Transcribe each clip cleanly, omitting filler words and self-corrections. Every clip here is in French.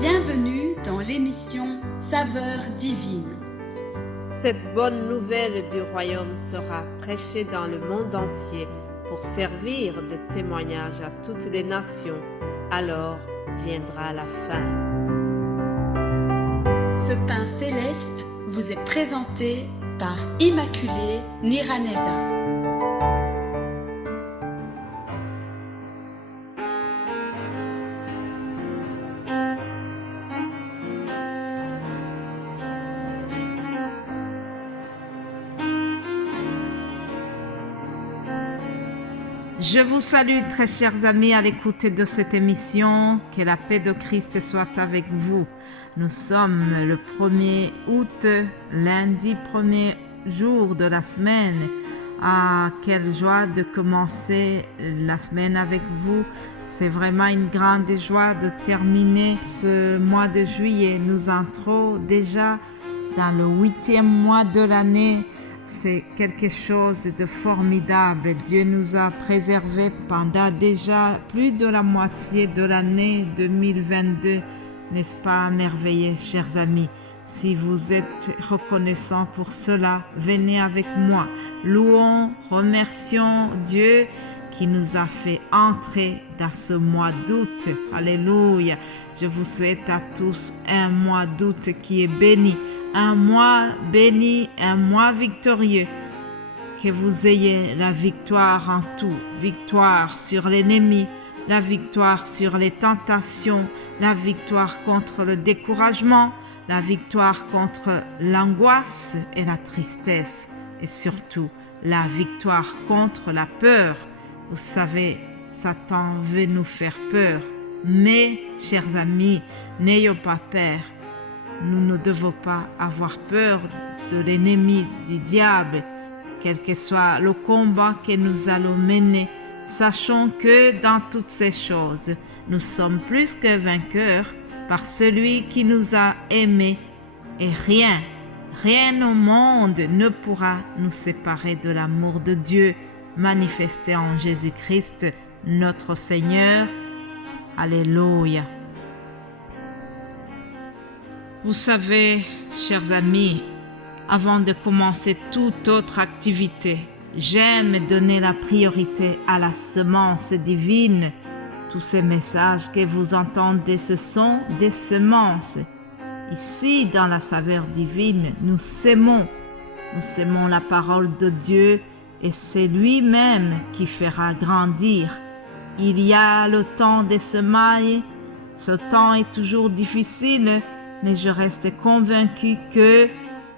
Bienvenue dans l'émission Saveurs divines. Cette bonne nouvelle du royaume sera prêchée dans le monde entier pour servir de témoignage à toutes les nations. Alors viendra la fin. Ce pain céleste vous est présenté par Immaculée Niraneza. Je vous salue très chers amis à l'écoute de cette émission, que la paix de Christ soit avec vous. Nous sommes le 1er août, lundi 1er jour de la semaine. Ah, quelle joie de commencer la semaine avec vous. C'est vraiment une grande joie de terminer ce mois de juillet. Nous entrons déjà dans le 8e mois de l'année. C'est quelque chose de formidable. Dieu nous a préservés pendant déjà plus de la moitié de l'année 2022. N'est-ce pas merveilleux, chers amis? Si vous êtes reconnaissants pour cela, venez avec moi. Louons, remercions Dieu qui nous a fait entrer dans ce mois d'août. Alléluia. Je vous souhaite à tous un mois d'août qui est béni. Un mois béni, un mois victorieux. Que vous ayez la victoire en tout. Victoire sur l'ennemi, la victoire sur les tentations, la victoire contre le découragement, la victoire contre l'angoisse et la tristesse. Et surtout, la victoire contre la peur. Vous savez, Satan veut nous faire peur. Mais, chers amis, n'ayons pas peur. Nous ne devons pas avoir peur de l'ennemi, du diable, quel que soit le combat que nous allons mener. Sachons que dans toutes ces choses, nous sommes plus que vainqueurs par celui qui nous a aimés. Et rien au monde ne pourra nous séparer de l'amour de Dieu manifesté en Jésus-Christ, notre Seigneur. Alléluia. Vous savez, chers amis, avant de commencer toute autre activité, j'aime donner la priorité à la semence divine. Tous ces messages que vous entendez, ce sont des semences. Ici, dans la saveur divine, nous sémons la parole de Dieu et c'est lui-même qui fera grandir. Il y a le temps des semailles, ce temps est toujours difficile, mais je reste convaincu que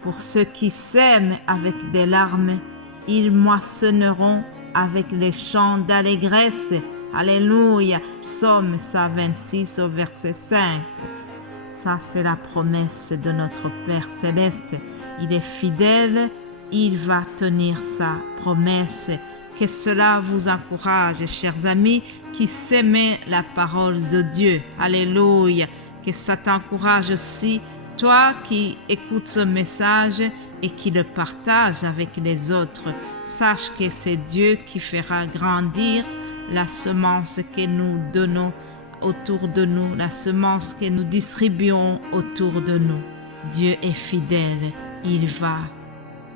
pour ceux qui sèment avec des larmes, ils moissonneront avec les chants d'allégresse. Alléluia. Psaume 126 au verset 5. Ça, c'est la promesse de notre Père Céleste. Il est fidèle, il va tenir sa promesse. Que cela vous encourage, chers amis, qui s'aiment la parole de Dieu. Alléluia. Que ça t'encourage aussi, toi qui écoutes ce message et qui le partages avec les autres. Sache que c'est Dieu qui fera grandir la semence que nous donnons autour de nous, la semence que nous distribuons autour de nous. Dieu est fidèle, il va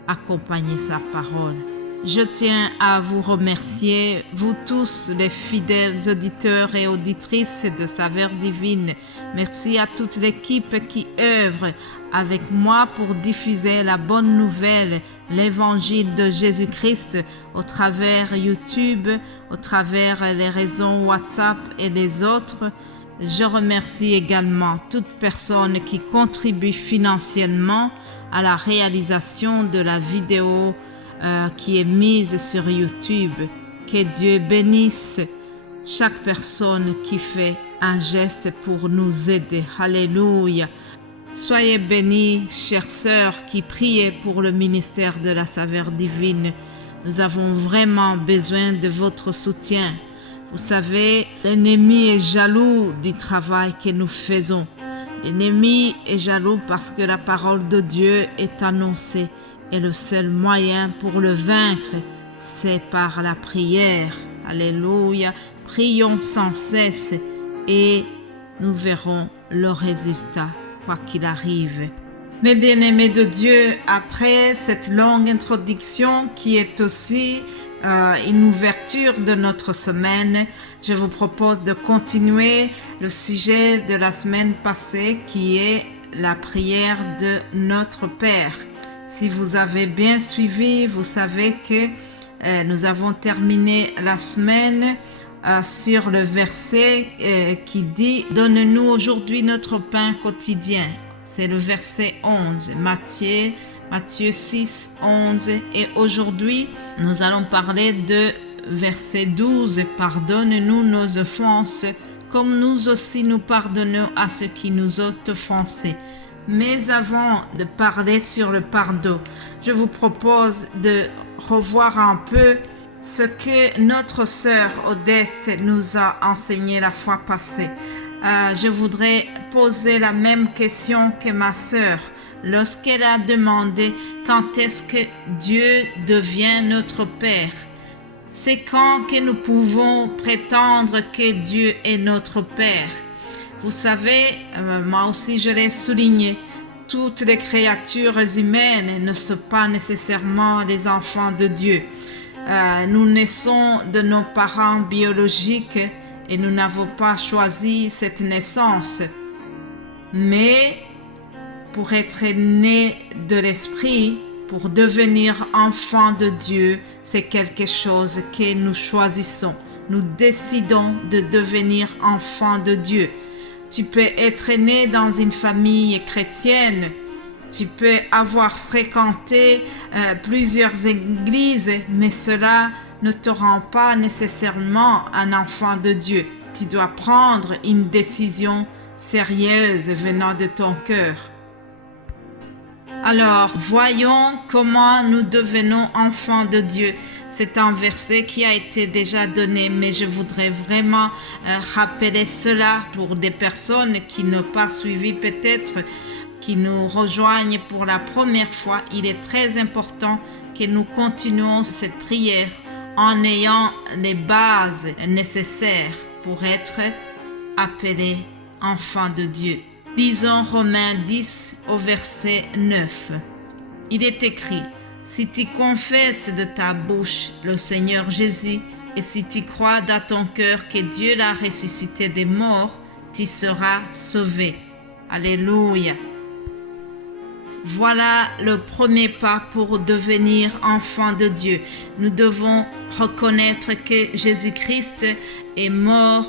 accompagner sa parole. Je tiens à vous remercier, vous tous les fidèles auditeurs et auditrices de Saveurs divines. Merci à toute l'équipe qui œuvre avec moi pour diffuser la bonne nouvelle, l'évangile de Jésus-Christ au travers YouTube, au travers les réseaux WhatsApp et les autres. Je remercie également toute personne qui contribue financièrement à la réalisation de la vidéo qui est mise sur YouTube. Que Dieu bénisse chaque personne qui fait un geste pour nous aider. Alléluia. Soyez bénis, chères sœurs qui priez pour le ministère de la saveur divine. Nous avons vraiment besoin de votre soutien. Vous savez, l'ennemi est jaloux du travail que nous faisons. L'ennemi est jaloux parce que la parole de Dieu est annoncée. Et le seul moyen pour le vaincre, c'est par la prière. Alléluia. Prions sans cesse et nous verrons le résultat, quoi qu'il arrive. Mes bien-aimés de Dieu, après cette longue introduction qui est aussi une ouverture de notre semaine, je vous propose de continuer le sujet de la semaine passée qui est la prière de notre Père. Si vous avez bien suivi, vous savez que nous avons terminé la semaine sur le verset qui dit « Donne-nous aujourd'hui notre pain quotidien ». C'est le verset 11, Matthieu 6, 11. Et aujourd'hui, nous allons parler de verset 12. « Pardonne-nous nos offenses, comme nous aussi nous pardonnons à ceux qui nous ont offensés. » Mais avant de parler sur le pardon, je vous propose de revoir un peu ce que notre sœur Odette nous a enseigné la fois passée. Je voudrais poser la même question que ma sœur lorsqu'elle a demandé quand est-ce que Dieu devient notre Père. C'est quand que nous pouvons prétendre que Dieu est notre Père. Vous savez, moi aussi je l'ai souligné, toutes les créatures humaines ne sont pas nécessairement les enfants de Dieu. Nous naissons de nos parents biologiques et nous n'avons pas choisi cette naissance. Mais pour être né de l'esprit, pour devenir enfant de Dieu, c'est quelque chose que nous choisissons. Nous décidons de devenir enfant de Dieu. Tu peux être né dans une famille chrétienne, tu peux avoir fréquenté plusieurs églises, mais cela ne te rend pas nécessairement un enfant de Dieu. Tu dois prendre une décision sérieuse venant de ton cœur. Alors, voyons comment nous devenons enfants de Dieu. C'est un verset qui a été déjà donné, mais je voudrais vraiment rappeler cela pour des personnes qui n'ont pas suivi peut-être, qui nous rejoignent pour la première fois. Il est très important que nous continuons cette prière en ayant les bases nécessaires pour être appelés enfants de Dieu. Lisons Romains 10 au verset 9. Il est écrit: si tu confesses de ta bouche le Seigneur Jésus et si tu crois dans ton cœur que Dieu l'a ressuscité des morts, tu seras sauvé. Alléluia. Voilà le premier pas pour devenir enfant de Dieu. Nous devons reconnaître que Jésus-Christ est mort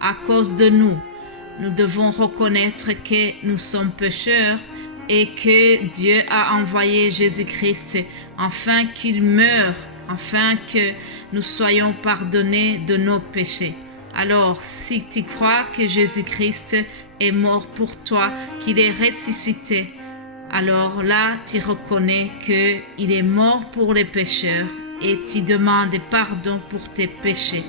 à cause de nous. Nous devons reconnaître que nous sommes pécheurs et que Dieu a envoyé Jésus-Christ afin qu'il meure, afin que nous soyons pardonnés de nos péchés. Alors, si tu crois que Jésus-Christ est mort pour toi, qu'il est ressuscité, alors là, tu reconnais qu'il est mort pour les pécheurs et tu demandes pardon pour tes péchés.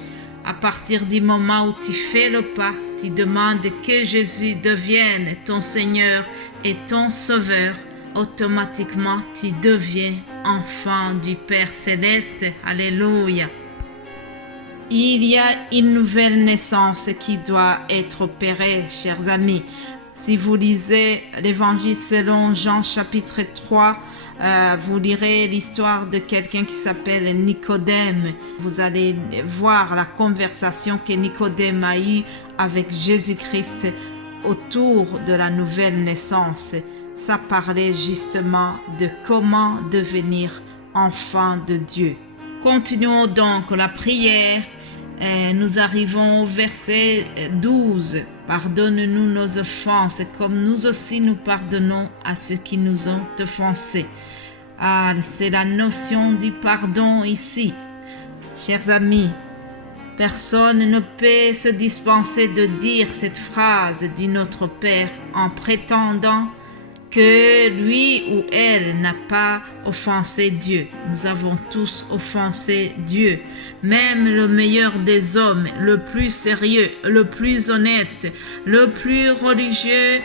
À partir du moment où tu fais le pas, tu demandes que Jésus devienne ton Seigneur et ton Sauveur. Automatiquement, tu deviens enfant du Père Céleste. Alléluia. Il y a une nouvelle naissance qui doit être opérée, chers amis. Si vous lisez l'Évangile selon Jean chapitre 3, vous lirez l'histoire de quelqu'un qui s'appelle Nicodème. Vous allez voir la conversation que Nicodème a eue avec Jésus-Christ autour de la nouvelle naissance. Ça parlait justement de comment devenir enfant de Dieu. Continuons donc la prière. Nous arrivons au verset 12. Pardonne-nous nos offenses, comme nous aussi nous pardonnons à ceux qui nous ont offensés. Ah, c'est la notion du pardon ici. Chers amis, personne ne peut se dispenser de dire cette phrase du Notre Père en prétendant que lui ou elle n'a pas offensé Dieu. Nous avons tous offensé Dieu. Même le meilleur des hommes, le plus sérieux, le plus honnête, le plus religieux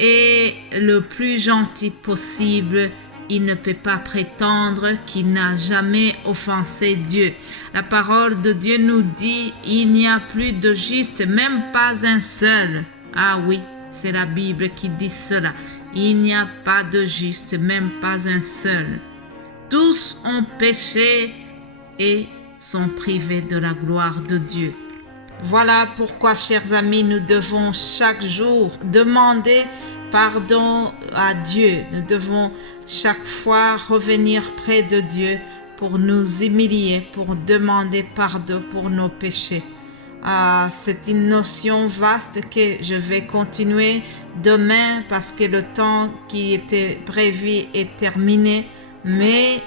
et le plus gentil possible, il ne peut pas prétendre qu'il n'a jamais offensé Dieu. La parole de Dieu nous dit, il n'y a plus de juste, même pas un seul. Ah oui, C'est la Bible qui dit cela. Il n'y a pas de juste, même pas un seul. Tous ont péché et sont privés de la gloire de Dieu. Voilà pourquoi, chers amis, nous devons chaque jour demander pardon à Dieu. Nous devons chaque fois revenir près de Dieu pour nous humilier, pour demander pardon pour nos péchés. C'est une notion vaste que je vais continuer demain parce que le temps qui était prévu est terminé. Mais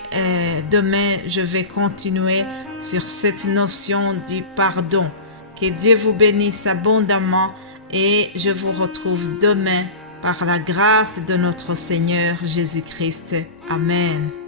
demain, je vais continuer sur cette notion du pardon. Que Dieu vous bénisse abondamment et je vous retrouve demain par la grâce de notre Seigneur Jésus-Christ. Amen.